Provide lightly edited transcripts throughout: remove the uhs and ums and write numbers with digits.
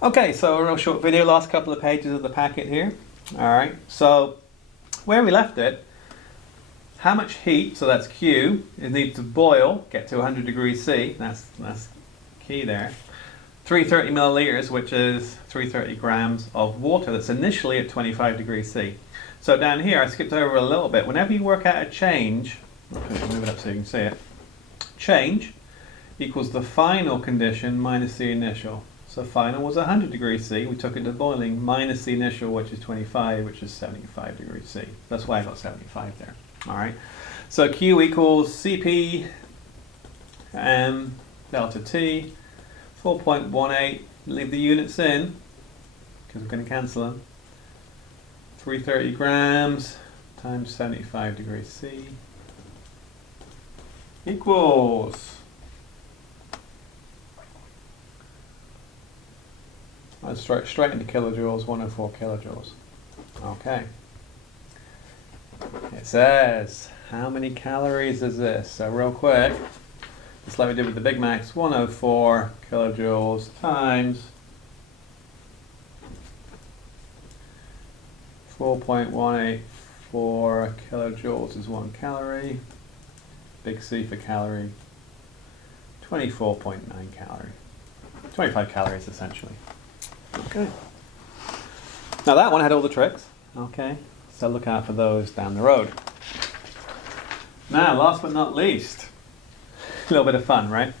Okay, so a real short video, last couple of pages of the packet here. Alright, so where we left it, how much heat, so that's Q, it needs to boil, get to 100 degrees C, that's key there. 330 milliliters, which is 330 grams of water that's initially at 25 degrees C. So down here, I skipped over a little bit. Whenever you work out a change, okay, move it up so you can see it, change equals the final condition minus the initial. So final was 100 degrees C, we took it to boiling, minus the initial, which is 25, which is 75 degrees C. That's why I got 75 there. Alright, so Q equals Cp delta T, 4.18, leave the units in, because we're going to cancel them. 330 grams times 75 degrees C equals, let's straight into kilojoules, 104 kilojoules. Okay. It says, how many calories is this? So real quick, just like we did with the Big Macs, 104 kilojoules times 4.184 kilojoules is 1 calorie. Big C for calorie. 24.9 calorie. 25 calories essentially. Okay. Now that one had all the tricks. Okay. So look out for those down the road. Now, last but not least, a little bit of fun, right?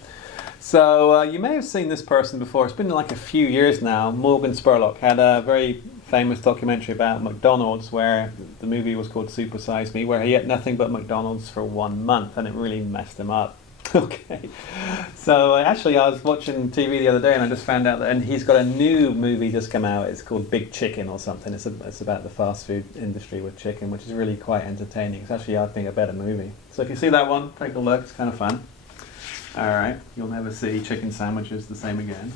So you may have seen this person before. It's been like a few years now. Morgan Spurlock had a very famous documentary about McDonald's, where the movie was called Super Size Me, where he ate nothing but McDonald's for 1 month, and it really messed him up. Okay, so actually I was watching TV the other day and I just found out that, and he's got a new movie just come out. It's called Big Chicken or something. It's about the fast food industry with chicken, which is really quite entertaining. It's actually, I think, a better movie. So if you see that one, take a look. It's kind of fun. Alright, you'll never see chicken sandwiches the same again.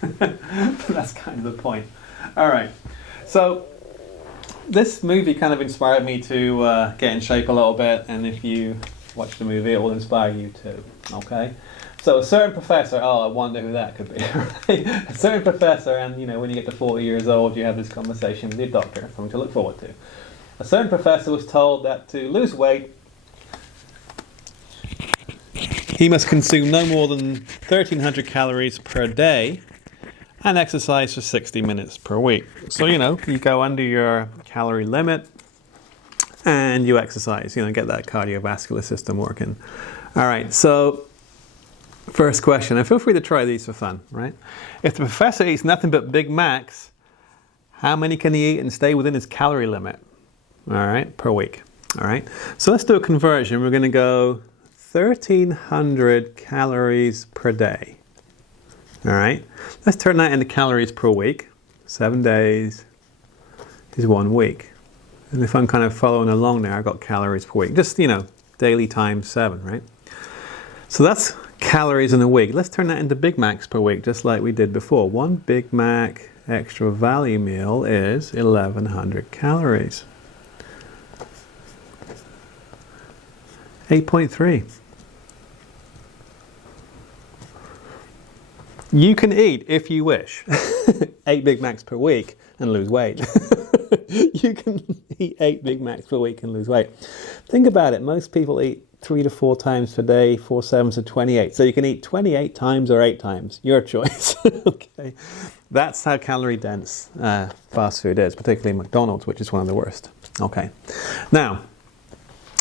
But that's kind of the point. Alright, so this movie kind of inspired me to get in shape a little bit, and if you watch the movie, it will inspire you too. Okay, so a certain professor, oh, I wonder who that could be. Right? A certain professor, and you know, when you get to 40 years old, you have this conversation with your doctor, something to look forward to. A certain professor was told that to lose weight, he must consume no more than 1,300 calories per day and exercise for 60 minutes per week. So, you know, you go under your calorie limit and you exercise, you know, get that cardiovascular system working. All right, so first question, and feel free to try these for fun, right? If the professor eats nothing but Big Macs, how many can he eat and stay within his calorie limit? All right, per week. All right, so let's do a conversion. We're going to go 1,300 calories per day. All right, let's turn that into calories per week. 7 days is 1 week. And if I'm kind of following along there, I've got calories per week. Just, you know, daily times 7, right? So that's calories in a week. Let's turn that into Big Macs per week, just like we did before. 1 Big Mac extra value meal is 1,100 calories. 8.3. You can eat, if you wish, 8 Big Macs per week and lose weight. You can eat 8 Big Macs per week and lose weight. Think about it. Most people eat 3 to 4 times per day, 4 7s are 28. So you can eat 28 times or 8 times. Your choice. Okay, that's how calorie dense fast food is, particularly McDonald's, which is one of the worst. Okay, now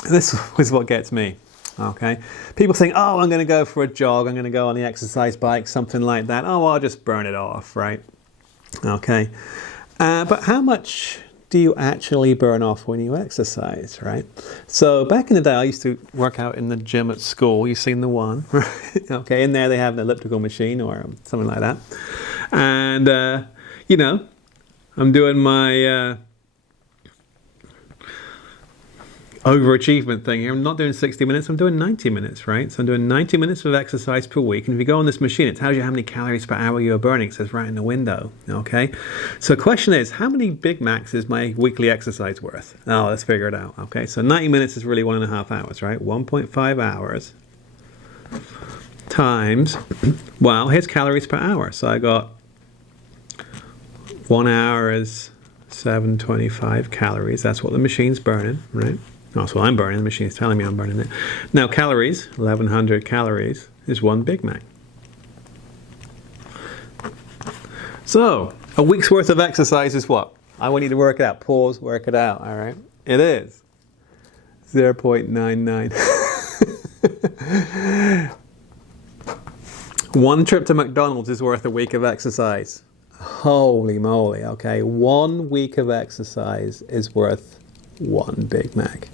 this is what gets me. Okay, people think, oh, I'm going to go for a jog, I'm going to go on the exercise bike, something like that. Oh, I'll just burn it off, right? Okay, but how much do you actually burn off when you exercise, right? So back in the day, I used to work out in the gym at school. You've seen the one, right? Okay, in there they have an elliptical machine or something like that. And, you know, I'm doing my overachievement thing here. I'm not doing 60 minutes, I'm doing 90 minutes, right? So I'm doing 90 minutes of exercise per week. And if you go on this machine, it tells you how many calories per hour you're burning. It says right in the window, okay? So the question is, how many Big Macs is my weekly exercise worth? Oh, let's figure it out, okay? So 90 minutes is really 1.5 hours, right? 1.5 hours times, well, here's calories per hour. So I got 1 hour is 725 calories. That's what the machine's burning, right? That's what I'm burning. The machine's telling me I'm burning it. Now, calories, 1,100 calories, is 1 Big Mac. So, a week's worth of exercise is what? I want you to work it out. Pause, work it out, all right? It is 0.99. One trip to McDonald's is worth a week of exercise. Holy moly, okay? 1 week of exercise is worth 1 Big Mac.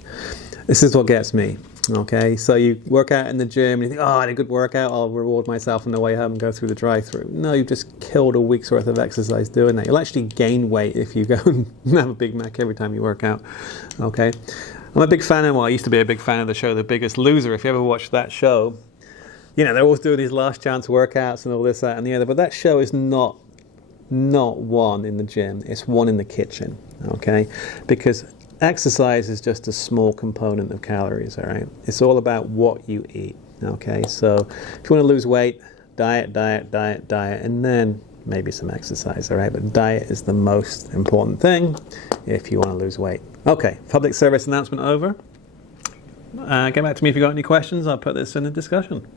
This is what gets me, okay? So you work out in the gym and you think, oh, I had a good workout, I'll reward myself on the way home and go through the drive-thru. No, you've just killed a week's worth of exercise doing that. You'll actually gain weight if you go and have a Big Mac every time you work out, okay? I'm a big fan of, well, I used to be a big fan of the show The Biggest Loser. If you ever watched that show, you know, they're always doing these last chance workouts and all this, that, and the other, but that show is not one in the gym, it's one in the kitchen, okay? Because exercise is just a small component of calories, all right? It's all about what you eat, okay? So if you want to lose weight, diet, and then maybe some exercise, all right? But diet is the most important thing if you want to lose weight. Okay, public service announcement over. Get back to me if you've got any questions. I'll put this in the discussion.